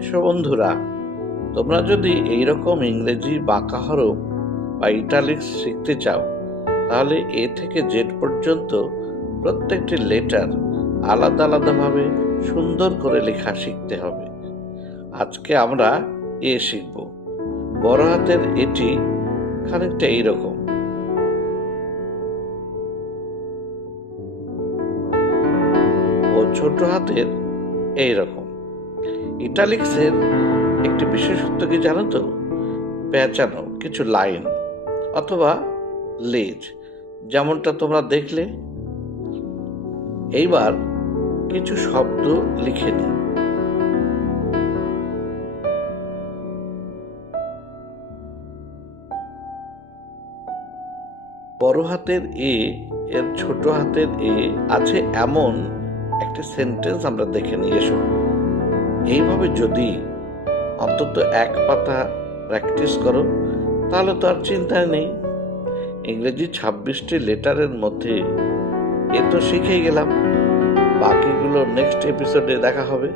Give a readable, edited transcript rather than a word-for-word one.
এসো বন্ধুরা, তোমরা যদি এইরকম ইংরেজি বাঁকা হরফ বা ইটালিক্স শিখতে চাও, তাহলে এ থেকে জেড পর্যন্ত প্রত্যেকটি লেটার আলাদা আলাদাভাবে সুন্দর করে লেখা শিখতে হবে। আজকে আমরা এ শিখব। বড় হাতের এটি খানিকটা এইরকম, ও ছোট হাতের এইরকম। ইটালিক্সের একটি বিশেষত্ব কি জানো তো? পেঁচানো কিছু লাইন অথবা লেজ, যেমনটা তোমরা দেখলে। এইবার কিছু শব্দ লিখে নিই। বড় হাতের এ এর ছোট হাতের এ আছে এমন একটা সেন্টেন্স আমরা দেখে নিয়ে এসো। এইভাবে যদি অন্তত এক পাতা প্র্যাকটিস করো, তাহলে তো আর চিন্তায় নেই। ইংরেজি 26টি লেটারের মধ্যে এ তো শিখে গেলাম, বাকিগুলো নেক্সট এপিসোডে দেখা হবে।